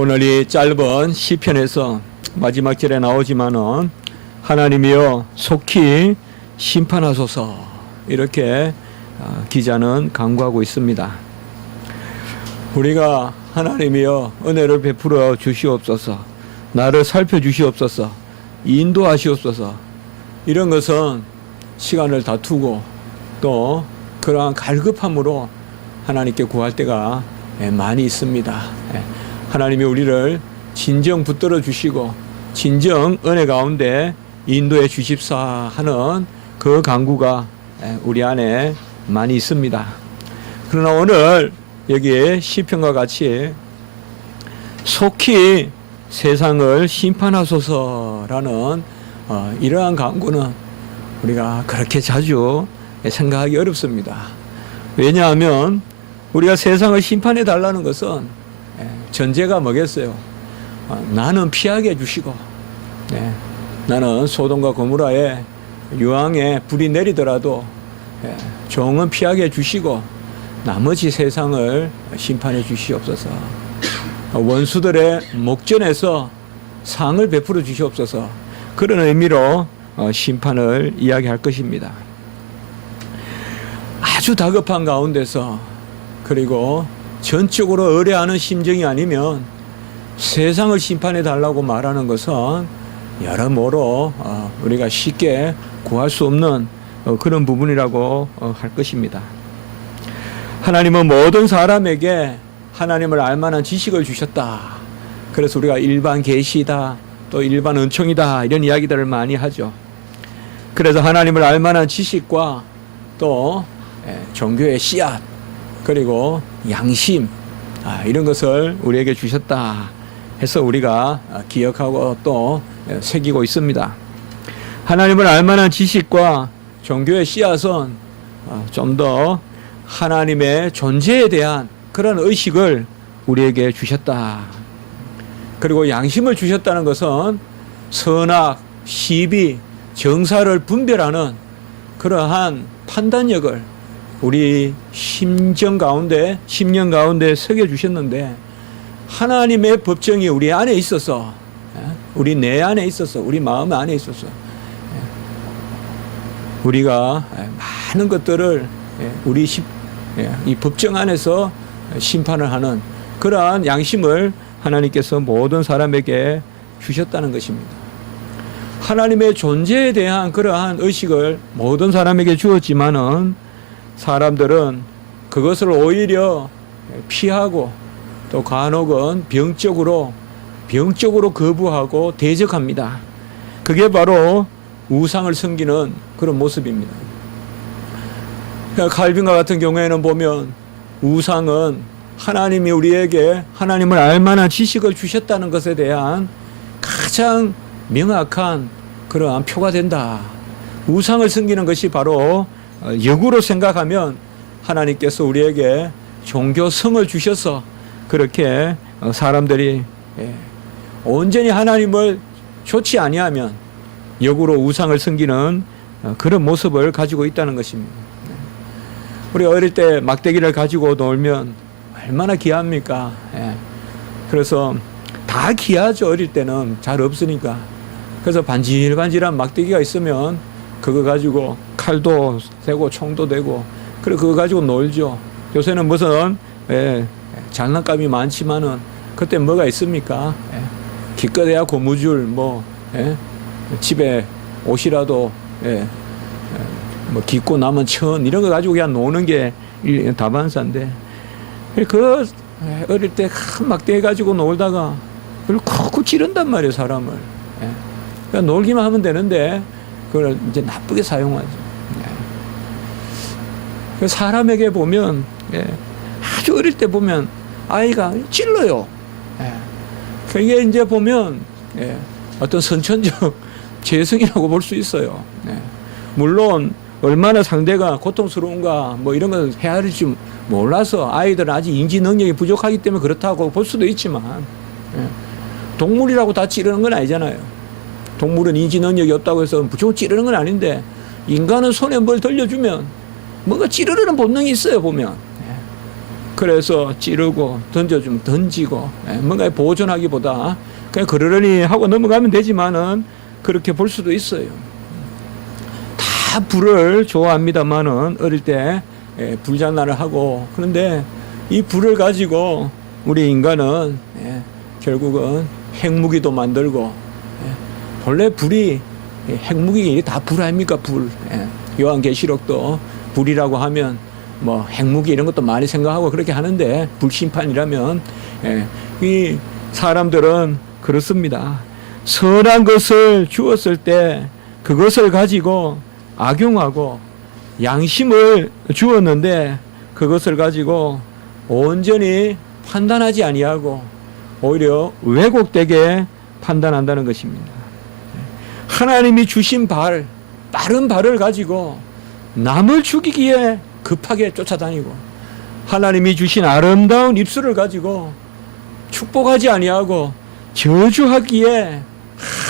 오늘 이 짧은 시편에서 마지막 절에 나오지만은 하나님이여 속히 심판하소서 이렇게 기자는 간구하고 있습니다. 우리가 하나님이여 은혜를 베풀어 주시옵소서, 나를 살펴주시옵소서, 인도하시옵소서, 이런 것은 시간을 다투고 또 그러한 갈급함으로 하나님께 구할 때가 많이 있습니다. 하나님이 우리를 진정 붙들어 주시고 진정 은혜 가운데 인도해 주십사 하는 그 간구가 우리 안에 많이 있습니다. 그러나 오늘 여기 시편과 같이 속히 세상을 심판하소서라는 이러한 간구는 우리가 그렇게 자주 생각하기 어렵습니다. 왜냐하면 우리가 세상을 심판해 달라는 것은 전제가 뭐겠어요? 나는 피하게 해주시고, 나는 소돔과 고모라에 유황에 불이 내리더라도 종은 피하게 해주시고 나머지 세상을 심판해 주시옵소서. 원수들의 목전에서 상을 베풀어 주시옵소서. 그런 의미로 심판을 이야기할 것입니다. 아주 다급한 가운데서 그리고 전적으로 의뢰하는 심정이 아니면 세상을 심판해 달라고 말하는 것은 여러모로 우리가 쉽게 구할 수 없는 그런 부분이라고 할 것입니다. 하나님은 모든 사람에게 하나님을 알만한 지식을 주셨다. 그래서 우리가 일반 계시다, 또 일반 은총이다, 이런 이야기들을 많이 하죠. 그래서 하나님을 알만한 지식과 또 종교의 씨앗, 그리고 양심, 이런 것을 우리에게 주셨다 해서 우리가 기억하고 또 새기고 있습니다. 하나님을 알만한 지식과 종교의 씨앗은 좀 더 하나님의 존재에 대한 그런 의식을 우리에게 주셨다. 그리고 양심을 주셨다는 것은 선악, 시비, 정사를 분별하는 그러한 판단력을 우리 심령 가운데 새겨주셨는데, 하나님의 법정이 우리 안에 있어서, 우리 내 안에 있어서, 우리 마음 안에 있어서 우리가 많은 것들을 우리 이 법정 안에서 심판을 하는 그러한 양심을 하나님께서 모든 사람에게 주셨다는 것입니다. 하나님의 존재에 대한 그러한 의식을 모든 사람에게 주었지만은 사람들은 그것을 오히려 피하고 또 간혹은 병적으로 거부하고 대적합니다. 그게 바로 우상을 섬기는 그런 모습입니다. 칼빈과 같은 경우에는 보면 우상은 하나님이 우리에게 하나님을 알만한 지식을 주셨다는 것에 대한 가장 명확한 그러한 표가 된다. 우상을 섬기는 것이 바로 역으로 생각하면 하나님께서 우리에게 종교성을 주셔서 그렇게 사람들이 온전히 하나님을 좋지 아니하면 역으로 우상을 섬기는 그런 모습을 가지고 있다는 것입니다. 우리 어릴 때 막대기를 가지고 놀면 얼마나 귀합니까? 그래서 다 귀하죠. 어릴 때는 잘 없으니까. 그래서 반질반질한 막대기가 있으면 그거 가지고 칼도 되고 총도 되고 그래 그거 가지고 놀죠. 요새는 무슨 장난감이 많지만은 그때 뭐가 있습니까? 기껏해야 고무줄 집에 옷이라도 뭐 깊고 남은 천 이런 거 가지고 그냥 노는 게 다반사인데, 그 어릴 때 큰 막대기 가지고 놀다가 그걸 쿡쿡 찌른단 말이에요, 사람을. 그냥 놀기만 하면 되는데 그걸 이제 나쁘게 사용하죠. 사람에게 보면 아주 어릴 때 보면 아이가 찔러요. 그게 이제 보면 어떤 선천적 재성이라고 볼 수 있어요. 물론 얼마나 상대가 고통스러운가 뭐 이런 걸 헤아릴지 몰라서 아이들은 아직 인지 능력이 부족하기 때문에 그렇다고 볼 수도 있지만, 동물이라고 다 찌르는 건 아니잖아요. 동물은 인지 능력이 없다고 해서 무조건 찌르는 건 아닌데, 인간은 손에 뭘 들려주면 뭔가 찌르르는 본능이 있어요, 보면. 그래서 찌르고 던져주면 던지고 뭔가 보존하기보다 그냥 그러려니 하고 넘어가면 되지만은 그렇게 볼 수도 있어요. 다 불을 좋아합니다만은 어릴 때 불장난을 하고, 그런데 이 불을 가지고 우리 인간은 결국은 핵무기도 만들고, 본래 불이 핵무기 다 불 아닙니까? 불. 요한계시록도 불이라고 하면 뭐 핵무기 이런 것도 많이 생각하고 그렇게 하는데, 불심판이라면 이 사람들은 그렇습니다. 선한 것을 주었을 때 그것을 가지고 악용하고, 양심을 주었는데 그것을 가지고 온전히 판단하지 아니하고 오히려 왜곡되게 판단한다는 것입니다. 하나님이 주신 빠른 발을 가지고 남을 죽이기에 급하게 쫓아다니고, 하나님이 주신 아름다운 입술을 가지고 축복하지 아니하고 저주하기에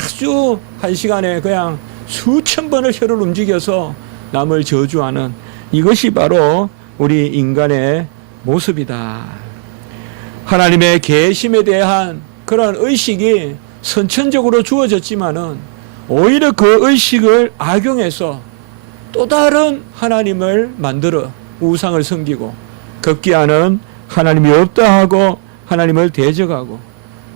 아주 한 시간에 그냥 수천 번을 혀를 움직여서 남을 저주하는, 이것이 바로 우리 인간의 모습이다. 하나님의 계심에 대한 그런 의식이 선천적으로 주어졌지만은 오히려 그 의식을 악용해서 또 다른 하나님을 만들어 우상을 섬기고, 급기야는 하나님이 없다 하고 하나님을 대적하고,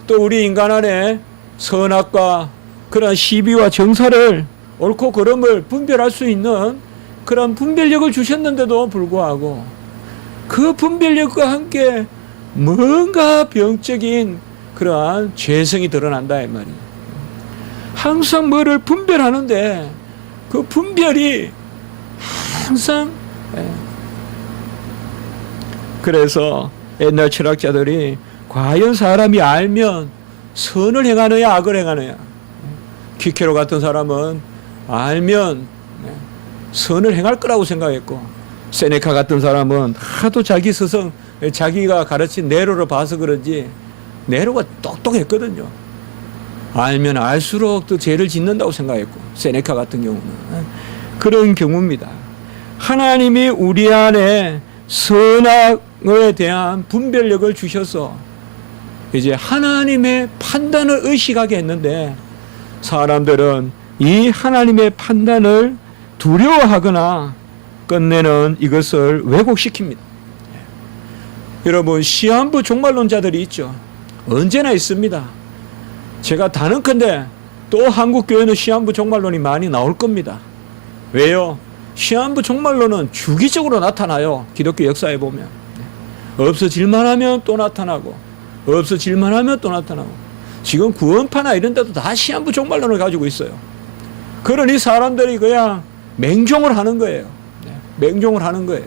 또 우리 인간 안에 선악과 그런 시비와 정사를, 옳고 그름을 분별할 수 있는 그런 분별력을 주셨는데도 불구하고 그 분별력과 함께 뭔가 병적인 그러한 죄성이 드러난다 이 말이에요. 항상 뭐를 분별하는데 그 분별이 항상, 그래서 옛날 철학자들이 과연 사람이 알면 선을 행하느냐 악을 행하느냐, 키케로 같은 사람은 알면 선을 행할 거라고 생각했고, 세네카 같은 사람은 하도 자기 스승, 자기가 가르친 네로를 봐서 그런지 네로가 똑똑했거든요. 알면 알수록 더 죄를 짓는다고 생각했고, 세네카 같은 경우는 그런 경우입니다. 하나님이 우리 안에 선악에 대한 분별력을 주셔서 이제 하나님의 판단을 의식하게 했는데, 사람들은 이 하나님의 판단을 두려워하거나 끝내는 이것을 왜곡시킵니다. 여러분, 시한부 종말론자들이 있죠. 언제나 있습니다. 제가 단언컨대 또 한국 교회는 시한부 종말론이 많이 나올 겁니다. 왜요? 시한부 종말론은 주기적으로 나타나요. 기독교 역사에 보면 없어질만 하면 또 나타나고, 없어질만 하면 또 나타나고, 지금 구원파나 이런 데도 다 시한부 종말론을 가지고 있어요. 그러니 사람들이 그냥 맹종을 하는 거예요. 맹종을 하는 거예요.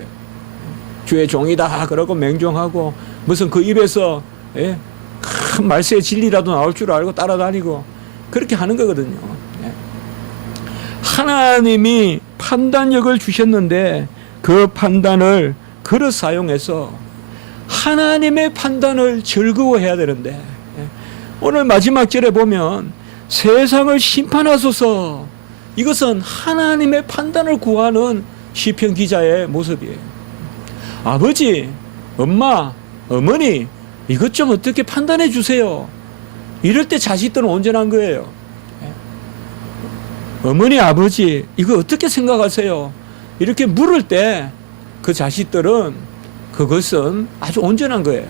주의 종이다 그러고 맹종하고, 무슨 그 입에서 큰 말세의 진리라도 나올 줄 알고 따라다니고 그렇게 하는 거거든요. 하나님이 판단력을 주셨는데 그 판단을 그릇 사용해서 하나님의 판단을 즐거워해야 되는데, 오늘 마지막 절에 보면 세상을 심판하소서, 이것은 하나님의 판단을 구하는 시편 기자의 모습이에요. 아버지, 엄마, 어머니, 이것 좀 어떻게 판단해 주세요. 이럴 때 자식들은 온전한 거예요. 어머니, 아버지, 이거 어떻게 생각하세요? 이렇게 물을 때 그 자식들은 그것은 아주 온전한 거예요.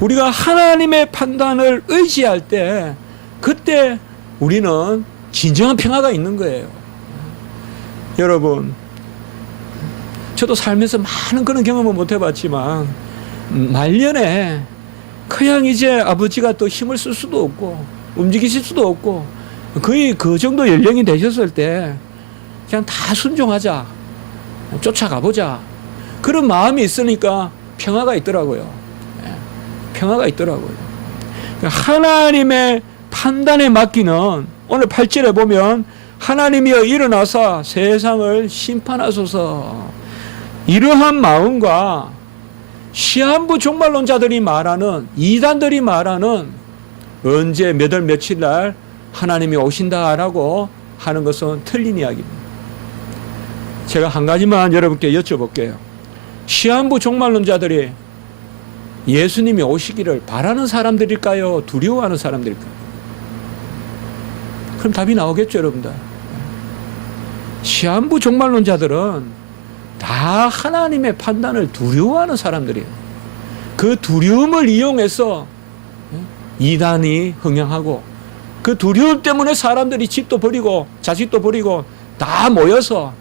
우리가 하나님의 판단을 의지할 때 그때 우리는 진정한 평화가 있는 거예요. 여러분, 저도 살면서 많은 그런 경험을 못 해봤지만 말년에 그냥 이제 아버지가 또 힘을 쓸 수도 없고 움직이실 수도 없고 거의 그 정도 연령이 되셨을 때 그냥 다 순종하자, 쫓아가보자, 그런 마음이 있으니까 평화가 있더라고요. 평화가 있더라고요. 하나님의 판단에 맡기는, 오늘 8절에 보면 하나님이여 일어나사 세상을 심판하소서, 이러한 마음과 시한부 종말론자들이 말하는, 이단들이 말하는 언제 몇 월 며칠 날 하나님이 오신다라고 하는 것은 틀린 이야기입니다. 제가 한 가지만 여러분께 여쭤볼게요. 시한부 종말론자들이 예수님이 오시기를 바라는 사람들일까요? 두려워하는 사람들일까요? 그럼 답이 나오겠죠, 여러분들. 시한부 종말론자들은 다 하나님의 판단을 두려워하는 사람들이에요. 그 두려움을 이용해서 이단이 흥행하고, 그 두려움 때문에 사람들이 집도 버리고 자식도 버리고 다 모여서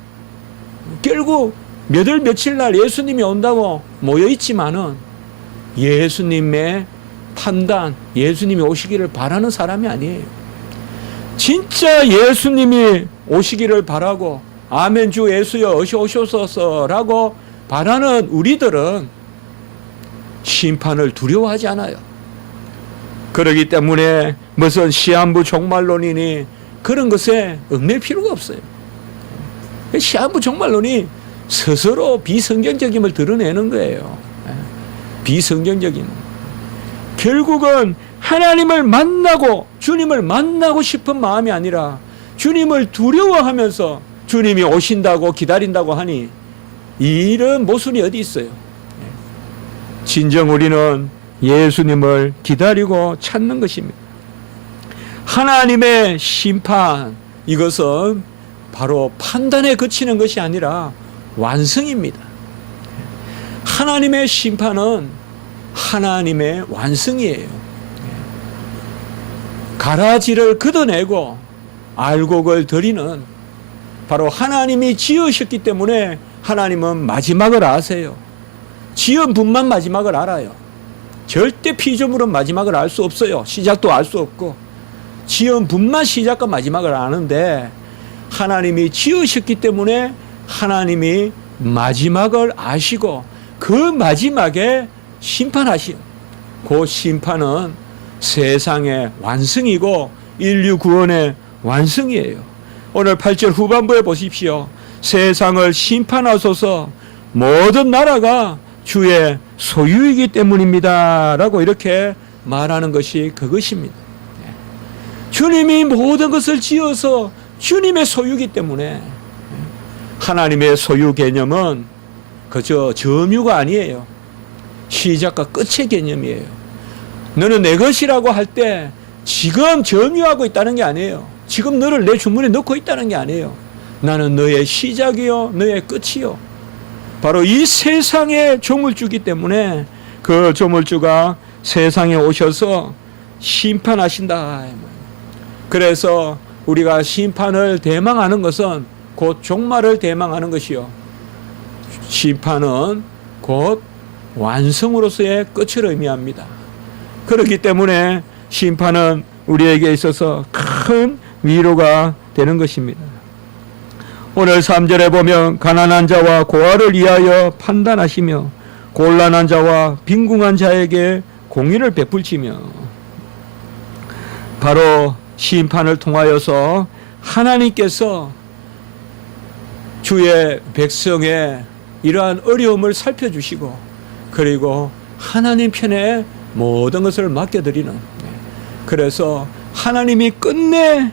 결국 몇 월 며칠 날 예수님이 온다고 모여 있지만은 예수님의 판단, 예수님이 오시기를 바라는 사람이 아니에요. 진짜 예수님이 오시기를 바라고 아멘 주 예수여 어시 오셔서라고 바라는 우리들은 심판을 두려워하지 않아요. 그렇기 때문에 무슨 시한부 종말론이니 그런 것에 얽맬 필요가 없어요. 시한부 종말론이 스스로 비성경적임을 드러내는 거예요. 비성경적인. 결국은 하나님을 만나고 주님을 만나고 싶은 마음이 아니라 주님을 두려워하면서 주님이 오신다고 기다린다고 하니 이런 모순이 어디 있어요. 진정 우리는 예수님을 기다리고 찾는 것입니다. 하나님의 심판, 이것은 바로 판단에 그치는 것이 아니라 완성입니다. 하나님의 심판은 하나님의 완성이에요. 가라지를 걷어내고 알곡을 드리는, 바로 하나님이 지으셨기 때문에 하나님은 마지막을 아세요. 지은 분만 마지막을 알아요. 절대 피조물은 마지막을 알 수 없어요. 시작도 알 수 없고 지은 분만 시작과 마지막을 아는데, 하나님이 지으셨기 때문에 하나님이 마지막을 아시고 그 마지막에 심판하시오. 그 심판은 세상의 완성이고 인류 구원의 완성이에요. 오늘 8절 후반부에 보십시오. 세상을 심판하소서, 모든 나라가 주의 소유이기 때문입니다 라고 이렇게 말하는 것이 그것입니다. 주님이 모든 것을 지어서 주님의 소유이기 때문에, 하나님의 소유 개념은 그저 점유가 아니에요. 시작과 끝의 개념이에요. 너는 내 것이라고 할 때 지금 점유하고 있다는 게 아니에요. 지금 너를 내 주문에 넣고 있다는 게 아니에요. 나는 너의 시작이요 너의 끝이요. 바로 이 세상의 조물주기 때문에 그 조물주가 세상에 오셔서 심판하신다. 그래서 우리가 심판을 대망하는 것은 곧 종말을 대망하는 것이요, 심판은 곧 완성으로서의 끝을 의미합니다. 그렇기 때문에 심판은 우리에게 있어서 큰 위로가 되는 것입니다. 오늘 3절에 보면 가난한 자와 고아를 위하여 판단하시며 곤란한 자와 빈궁한 자에게 공의를 베풀시며, 바로 심판을 통하여서 하나님께서 주의 백성의 이러한 어려움을 살펴주시고, 그리고 하나님 편에 모든 것을 맡겨드리는, 그래서 하나님이 끝내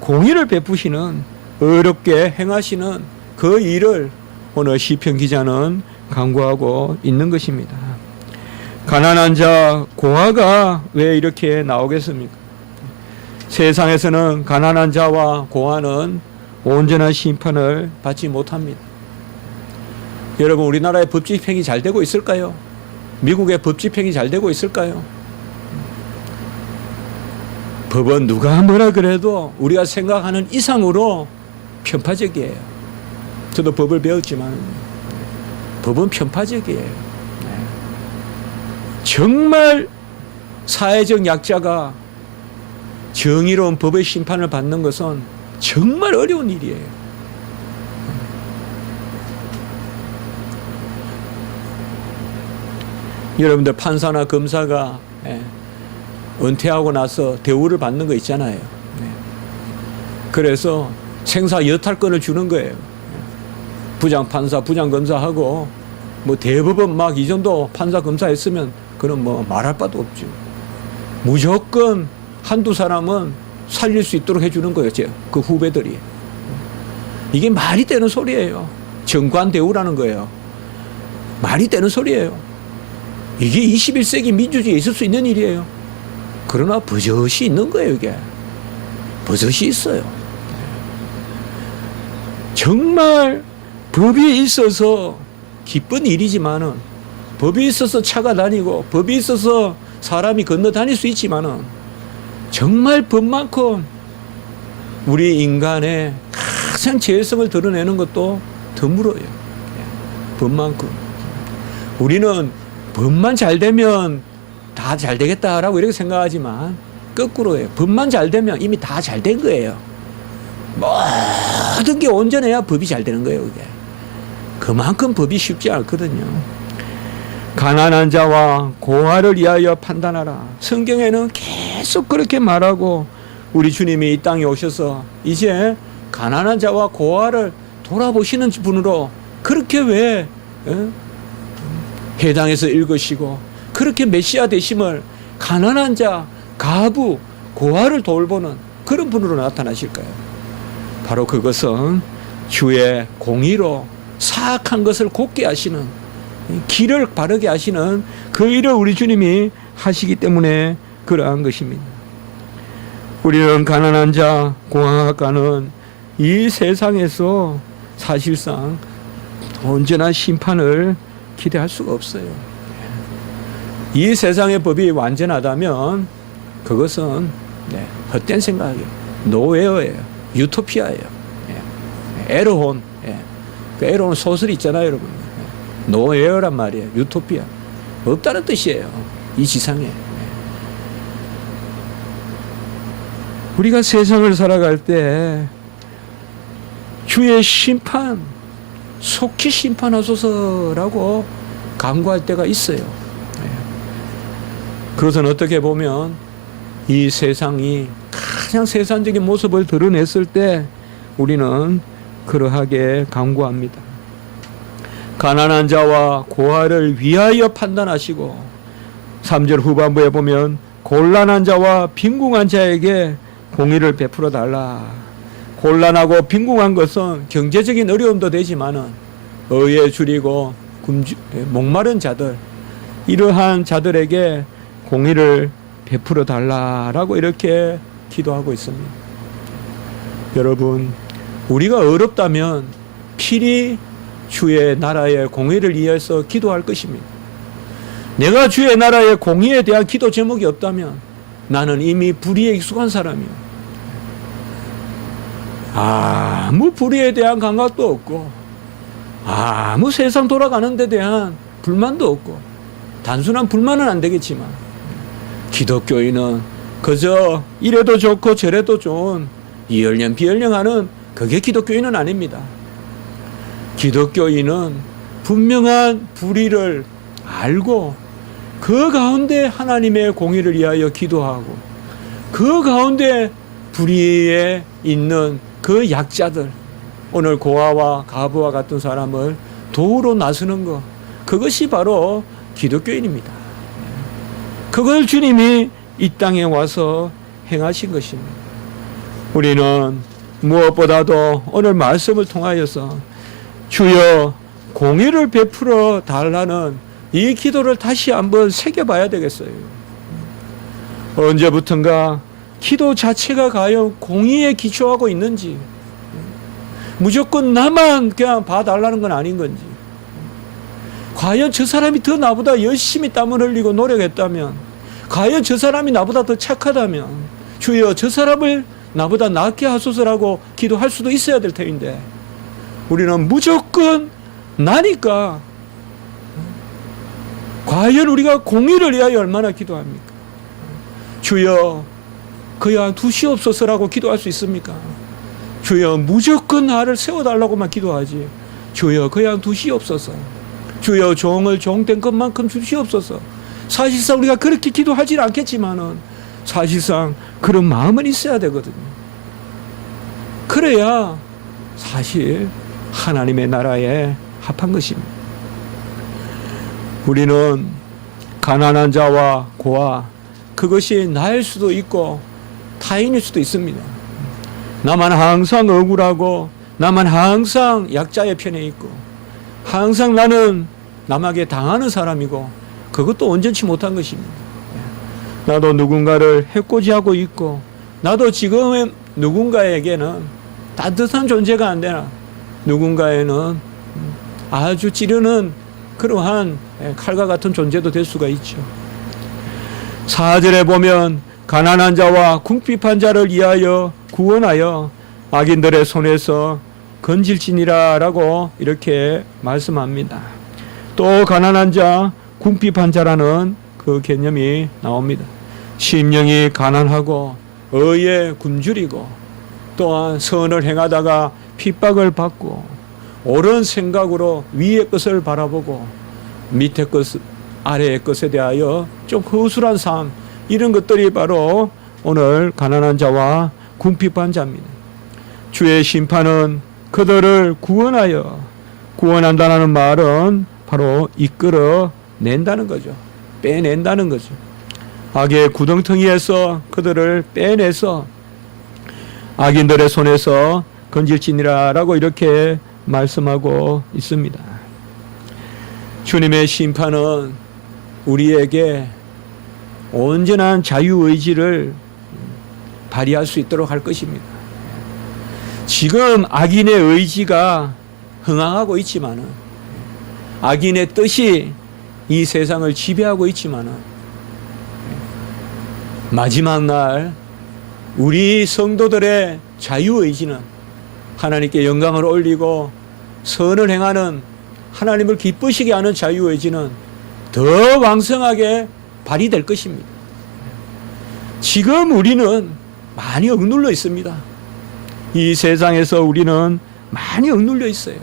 공의를 베푸시는, 어렵게 행하시는 그 일을 오늘 시편 기자는 강구하고 있는 것입니다. 가난한 자, 고아가 왜 이렇게 나오겠습니까? 세상에서는 가난한 자와 고아는 온전한 심판을 받지 못합니다. 여러분, 우리나라의 법 집행이 잘 되고 있을까요? 미국의 법 집행이 잘 되고 있을까요? 법은 누가 뭐라 그래도 우리가 생각하는 이상으로 편파적이에요. 저도 법을 배웠지만 법은 편파적이에요. 정말 사회적 약자가 정의로운 법의 심판을 받는 것은 정말 어려운 일이에요. 여러분들, 판사나 검사가 은퇴하고 나서 대우를 받는 거 있잖아요. 그래서 생사 여탈권을 주는 거예요. 부장판사, 부장검사하고 뭐 대법원 막 이 정도 판사 검사 했으면 그건 뭐 말할 바도 없죠. 무조건 한두 사람은 살릴 수 있도록 해주는 거예요. 그 후배들이. 이게 말이 되는 소리예요. 정관 대우라는 거예요. 말이 되는 소리예요. 이게 21세기 민주주의에 있을 수 있는 일이에요. 그러나 버젓이 있는 거예요, 이게. 버젓이 있어요. 정말 법이 있어서 기쁜 일이지만은, 법이 있어서 차가 다니고 법이 있어서 사람이 건너 다닐 수 있지만은, 정말 법만큼 우리 인간의 가장 죄성을 드러내는 것도 드물어요. 법만큼. 우리는 법만 잘 되면 다 잘 되겠다라고 이렇게 생각하지만 거꾸로예요. 법만 잘 되면 이미 다 잘 된 거예요. 모든 게 온전해야 법이 잘 되는 거예요, 그게. 그만큼 법이 쉽지 않거든요. 가난한 자와 고아를 위하여 판단하라. 성경에는 계속 그렇게 말하고, 우리 주님이 이 땅에 오셔서 이제 가난한 자와 고아를 돌아보시는 분으로 그렇게 왜 회당에서 읽으시고, 그렇게 메시아 되심을 가난한 자, 가부, 고아를 돌보는 그런 분으로 나타나실까요? 바로 그것은 주의 공의로 사악한 것을 곱게 하시는, 길을 바르게 하시는 그 일을 우리 주님이 하시기 때문에 그러한 것입니다. 우리는 가난한 자, 고아가는 이 세상에서 사실상 온전한 심판을 기대할 수가 없어요. 이 세상의 법이 완전하다면 그것은 헛된 생각이에요. 노웨어예요. 유토피아예요. 에르혼. 그 에르혼 소설 있잖아요, 여러분. 노웨어란 말이에요. 유토피아. 없다는 뜻이에요. 이 지상에. 우리가 세상을 살아갈 때 주의 심판, 속히 심판하소서라고 간구할 때가 있어요. 그것은 어떻게 보면 이 세상이 가장 세상적인 모습을 드러냈을 때 우리는 그러하게 간구합니다. 가난한 자와 고아를 위하여 판단하시고, 3절 후반부에 보면 곤란한 자와 빈궁한 자에게 공의를 베풀어 달라. 곤란하고 빈궁한 것은 경제적인 어려움도 되지만은 의에 줄이고 목마른 자들, 이러한 자들에게 공의를 베풀어 달라라고 이렇게 기도하고 있습니다. 여러분, 우리가 어렵다면 필히 주의 나라의 공의를 위해서 기도할 것입니다. 내가 주의 나라의 공의에 대한 기도 제목이 없다면 나는 이미 불의에 익숙한 사람이요. 아무 불의에 대한 감각도 없고, 아무 세상 돌아가는 데 대한 불만도 없고, 단순한 불만은 안 되겠지만, 기독교인은 그저 이래도 좋고 저래도 좋은 이연령 비연령하는 그게 기독교인은 아닙니다. 기독교인은 분명한 불의를 알고 그 가운데 하나님의 공의를 위하여 기도하고, 그 가운데 불의에 있는 그 약자들, 오늘 고아와 가부와 같은 사람을 도우러 나서는 것, 그것이 바로 기독교인입니다. 그걸 주님이 이 땅에 와서 행하신 것입니다. 우리는 무엇보다도 오늘 말씀을 통하여서 주여 공의를 베풀어 달라는 이 기도를 다시 한번 새겨봐야 되겠어요. 언제부턴가 기도 자체가 과연 공의에 기초하고 있는지, 무조건 나만 그냥 봐달라는 건 아닌 건지, 과연 저 사람이 더 나보다 열심히 땀을 흘리고 노력했다면, 과연 저 사람이 나보다 더 착하다면 주여 저 사람을 나보다 낫게 하소서라고 기도할 수도 있어야 될 터인데, 우리는 무조건 나니까 과연 우리가 공의를 위하여 얼마나 기도합니까? 주여 그야 두시옵소서라고 기도할 수 있습니까? 주여 무조건 나를 세워달라고만 기도하지, 주여 그야 두시옵소서, 주여 종을 종된 것만큼 주시옵소서. 사실상 우리가 그렇게 기도하지는 않겠지만은 사실상 그런 마음은 있어야 되거든요. 그래야 사실 하나님의 나라에 합한 것입니다. 우리는 가난한 자와 고아, 그것이 나일 수도 있고 타인일 수도 있습니다. 나만 항상 억울하고, 나만 항상 약자의 편에 있고, 항상 나는 남에게 당하는 사람이고, 그것도 온전치 못한 것입니다. 나도 누군가를 해코지하고 있고, 나도 지금 누군가에게는 따뜻한 존재가 안 되나, 누군가에는 아주 찌르는 그러한 칼과 같은 존재도 될 수가 있죠. 4절에 보면 가난한 자와 궁핍한 자를 위하여 구원하여 악인들의 손에서 건질지니라 라고 이렇게 말씀합니다. 또 가난한 자, 궁핍한 자라는 그 개념이 나옵니다. 심령이 가난하고 의에 굶주리고 또한 선을 행하다가 핍박을 받고 옳은 생각으로 위의 것을 바라보고 밑에 것, 아래의 것에 대하여 좀 허술한 삶, 이런 것들이 바로 오늘 가난한 자와 궁핍한 자입니다. 주의 심판은 그들을 구원한다는 말은 바로 이끌어낸다는 거죠. 빼낸다는 거죠. 악의 구덩텅이에서 그들을 빼내서 악인들의 손에서 건질지니라 라고 이렇게 말씀하고 있습니다. 주님의 심판은 우리에게 온전한 자유의지를 발휘할 수 있도록 할 것입니다. 지금 악인의 의지가 흥황하고 있지만은, 악인의 뜻이 이 세상을 지배하고 있지만은, 마지막 날 우리 성도들의 자유의지는 하나님께 영광을 올리고 선을 행하는, 하나님을 기쁘시게 하는 자유의지는 더 왕성하게 발휘될 것입니다. 지금 우리는 많이 억눌려 있습니다. 이 세상에서 우리는 많이 억눌려 있어요.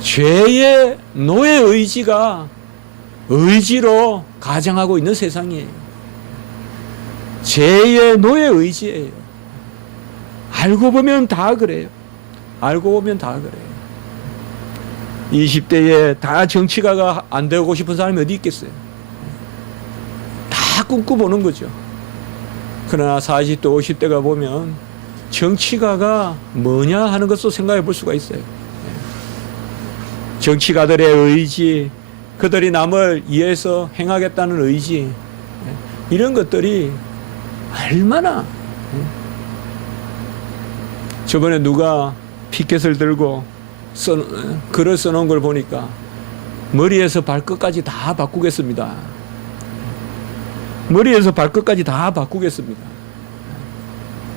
죄의 노예 의지가 의지로 가장하고 있는 세상이에요. 죄의 노예 의지예요. 알고 보면 다 그래요. 알고 보면 다 그래요. 20대에 다 정치가가 안 되고 싶은 사람이 어디 있겠어요? 다 꿈꿔보는 거죠. 그러나 40대, 50대가 보면 정치가가 뭐냐 하는 것도 생각해 볼 수가 있어요. 정치가들의 의지, 그들이 남을 위해서 행하겠다는 의지, 이런 것들이 얼마나, 저번에 누가 피켓을 들고 글을 써놓은 걸 보니까 머리에서 발끝까지 다 바꾸겠습니다. 머리에서 발끝까지 다 바꾸겠습니다.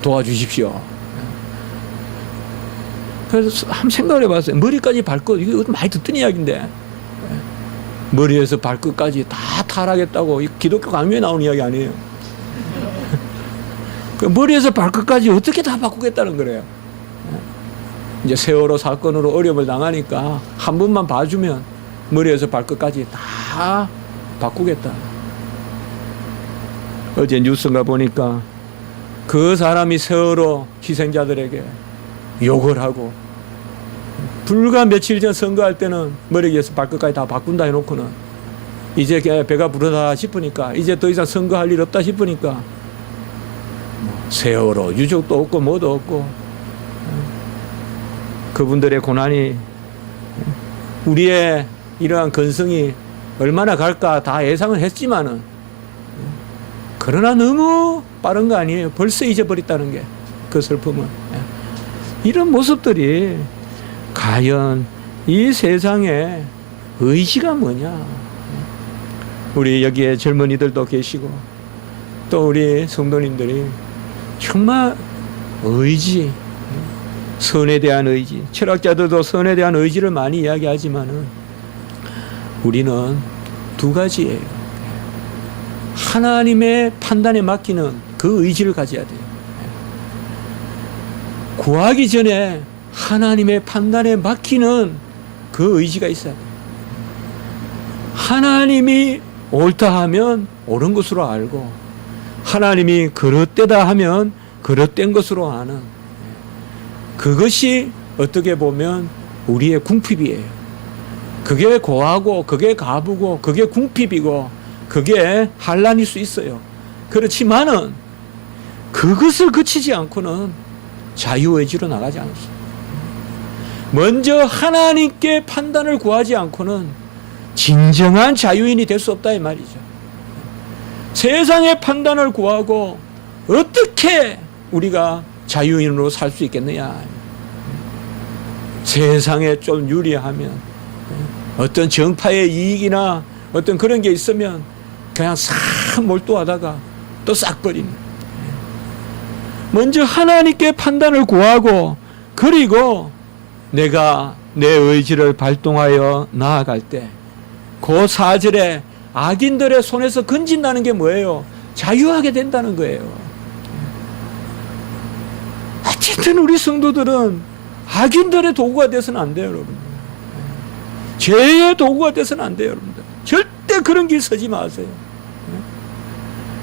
도와주십시오. 그래서 한번 생각을 해봤어요. 머리까지 발끝, 이거 많이 듣던 이야기인데, 머리에서 발끝까지 다 타락했다고, 기독교 강요에 나오는 이야기 아니에요. 그 머리에서 발끝까지 어떻게 다 바꾸겠다는 거래요. 이제 세월호 사건으로 어려움을 당하니까 한 번만 봐주면 머리에서 발끝까지 다 바꾸겠다. 어제 뉴스인가 보니까 그 사람이 세월호 희생자들에게 욕을 하고, 불과 며칠 전 선거할 때는 머리에서 발끝까지 다 바꾼다 해놓고는 이제 배가 부르다 싶으니까, 이제 더 이상 선거할 일 없다 싶으니까 세월호 유족도 없고 뭐도 없고, 그분들의 고난이, 우리의 이러한 근성이 얼마나 갈까 다 예상을 했지만은, 그러나 너무 빠른 거 아니에요. 벌써 잊어버렸다는 게, 그 슬픔은. 이런 모습들이 과연 이 세상의 의지가 뭐냐. 우리 여기에 젊은이들도 계시고 또 우리 성도님들이 정말 의지, 선에 대한 의지, 철학자들도 선에 대한 의지를 많이 이야기하지만은 우리는 두 가지예요. 하나님의 판단에 맡기는 그 의지를 가져야 돼요. 구하기 전에 하나님의 판단에 맡기는 그 의지가 있어야 돼요. 하나님이 옳다 하면 옳은 것으로 알고, 하나님이 그릇되다 하면 그릇된 것으로 아는, 그것이 어떻게 보면 우리의 궁핍이에요. 그게 고하고 그게 가부고 그게 궁핍이고 그게 환난일 수 있어요. 그렇지만은 그것을 그치지 않고는 자유의지로 나가지 않았어요. 먼저 하나님께 판단을 구하지 않고는 진정한 자유인이 될 수 없다 이 말이죠. 세상의 판단을 구하고 어떻게 우리가 자유인으로 살 수 있겠느냐. 세상에 좀 유리하면, 어떤 정파의 이익이나 어떤 그런 게 있으면 그냥 싹 몰두하다가 또 싹 버리는. 먼저 하나님께 판단을 구하고, 그리고 내가 내 의지를 발동하여 나아갈 때 그 4절에 악인들의 손에서 건진다는 게 뭐예요? 자유하게 된다는 거예요. 어쨌든 우리 성도들은 악인들의 도구가 돼서는 안 돼요, 여러분. 죄의 도구가 돼서는 안 돼요, 여러분들. 절대 그런 길 서지 마세요.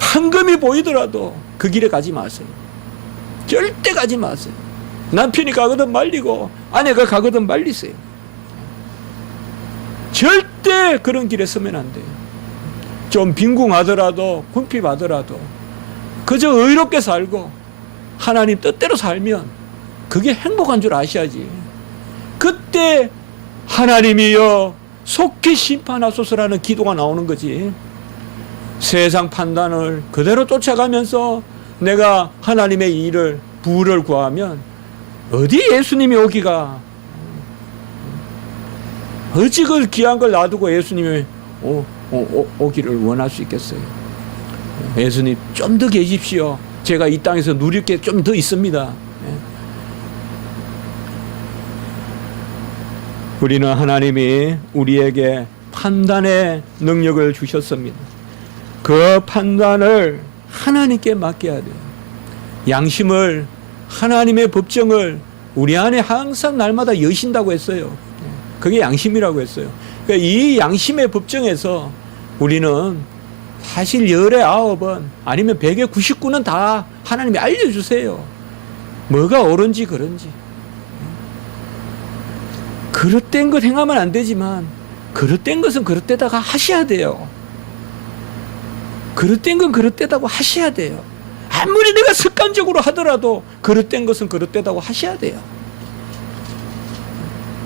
황금이 보이더라도 그 길에 가지 마세요. 절대 가지 마세요. 남편이 가거든 말리고 아내가 가거든 말리세요. 절대 그런 길에 서면 안 돼요. 좀 빈궁하더라도 궁핍하더라도 그저 의롭게 살고 하나님 뜻대로 살면 그게 행복한 줄 아셔야지. 그때 하나님이여 속히 심판하소서라는 기도가 나오는 거지. 세상 판단을 그대로 쫓아가면서 내가 하나님의 일을 부를 구하면 어디 예수님이 오기가, 어찌 그 귀한 걸 놔두고 예수님이 오기를 원할 수 있겠어요. 예수님 좀 더 계십시오. 제가 이 땅에서 누릴 게 좀 더 있습니다. 우리는 하나님이 우리에게 판단의 능력을 주셨습니다. 그 판단을 하나님께 맡겨야 돼요. 양심을, 하나님의 법정을 우리 안에 항상 날마다 여신다고 했어요. 그게 양심이라고 했어요. 그러니까 이 양심의 법정에서 우리는 사실 19은 아니면 199는 다 하나님이 알려주세요. 뭐가 옳은지 그런지. 그릇된 것 행하면 안 되지만 그릇된 것은 그릇되다가 하셔야 돼요. 그릇된 건 그릇되다고 하셔야 돼요. 아무리 내가 습관적으로 하더라도 그릇된 것은 그릇되다고 하셔야 돼요.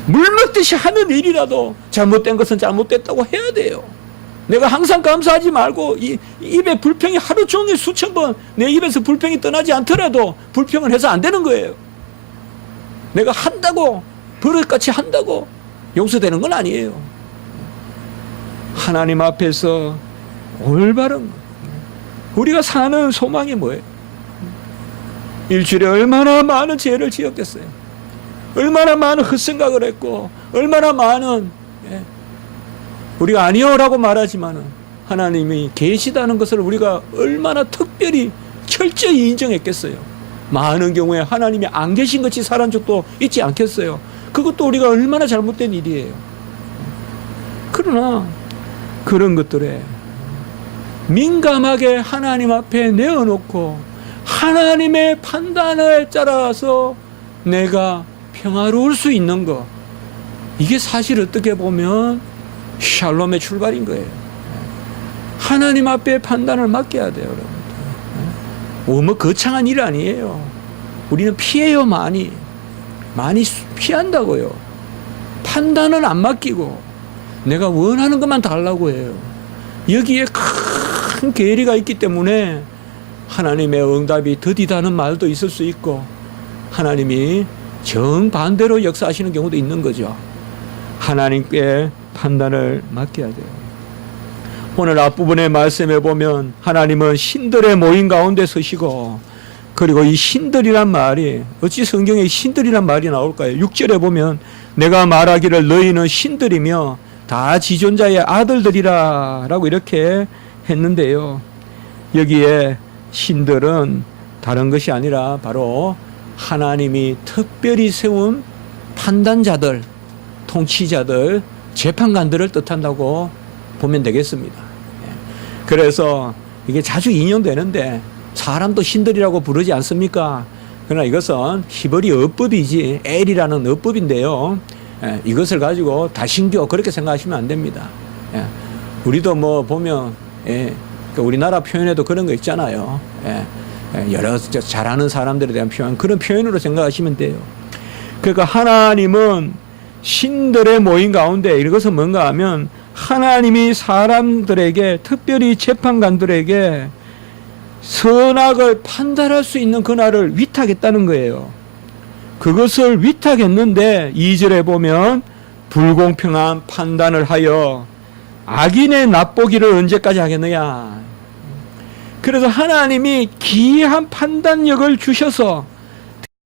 물 먹듯이 하는 일이라도 잘못된 것은 잘못됐다고 해야 돼요. 내가 항상 감사하지 말고 입에 불평이 하루 종일 수천 번 내 입에서 불평이 떠나지 않더라도 불평을 해서 안 되는 거예요. 내가 한다고 버릇같이 한다고 용서되는 건 아니에요. 하나님 앞에서 올바른, 우리가 사는 소망이 뭐예요? 일주일에 얼마나 많은 죄를 지었겠어요. 얼마나 많은 헛생각을 했고, 얼마나 많은, 우리가 아니요라고 말하지만은 하나님이 계시다는 것을 우리가 얼마나 특별히 철저히 인정했겠어요. 많은 경우에 하나님이 안 계신 것이 살은 적도 있지 않겠어요. 그것도 우리가 얼마나 잘못된 일이에요. 그러나 그런 것들에 민감하게 하나님 앞에 내어놓고 하나님의 판단을 따라서 내가 평화로울 수 있는 것, 이게 사실 어떻게 보면 샬롬의 출발인 거예요. 하나님 앞에 판단을 맡겨야 돼요, 여러분들. 뭐 거창한 일 아니에요. 우리는 피해요, 많이 피한다고요. 판단은 안 맡기고 내가 원하는 것만 달라고 해요. 여기에 큰 계리가 있기 때문에 하나님의 응답이 더디다는 말도 있을 수 있고, 하나님이 정반대로 역사하시는 경우도 있는 거죠. 하나님께 판단을 맡겨야 돼요. 오늘 앞부분의 말씀에 보면 하나님은 신들의 모임 가운데 서시고, 그리고 이 신들이란 말이 어찌 성경에 신들이란 말이 나올까요? 6절에 보면 내가 말하기를 너희는 신들이며 다 지존자의 아들들이라 라고 이렇게 했는데요. 여기에 신들은 다른 것이 아니라 바로 하나님이 특별히 세운 판단자들, 통치자들, 재판관들을 뜻한다고 보면 되겠습니다. 그래서 이게 자주 인용되는데 사람도 신들이라고 부르지 않습니까? 그러나 이것은 히브리 어법이지 엘이라는 어법인데요. 이것을 가지고 다신교 그렇게 생각하시면 안 됩니다. 우리도 뭐 보면 우리나라 표현에도 그런 거 있잖아요. 여러 잘하는 사람들에 대한 표현, 그런 표현으로 생각하시면 돼요. 그러니까 하나님은 신들의 모임 가운데, 이것은 뭔가 하면 하나님이 사람들에게, 특별히 재판관들에게 선악을 판단할 수 있는 권한을 위탁했다는 거예요. 그것을 위탁했는데 2절에 보면 불공평한 판단을 하여 악인의 납보기를 언제까지 하겠느냐. 그래서 하나님이 기이한 판단력을 주셔서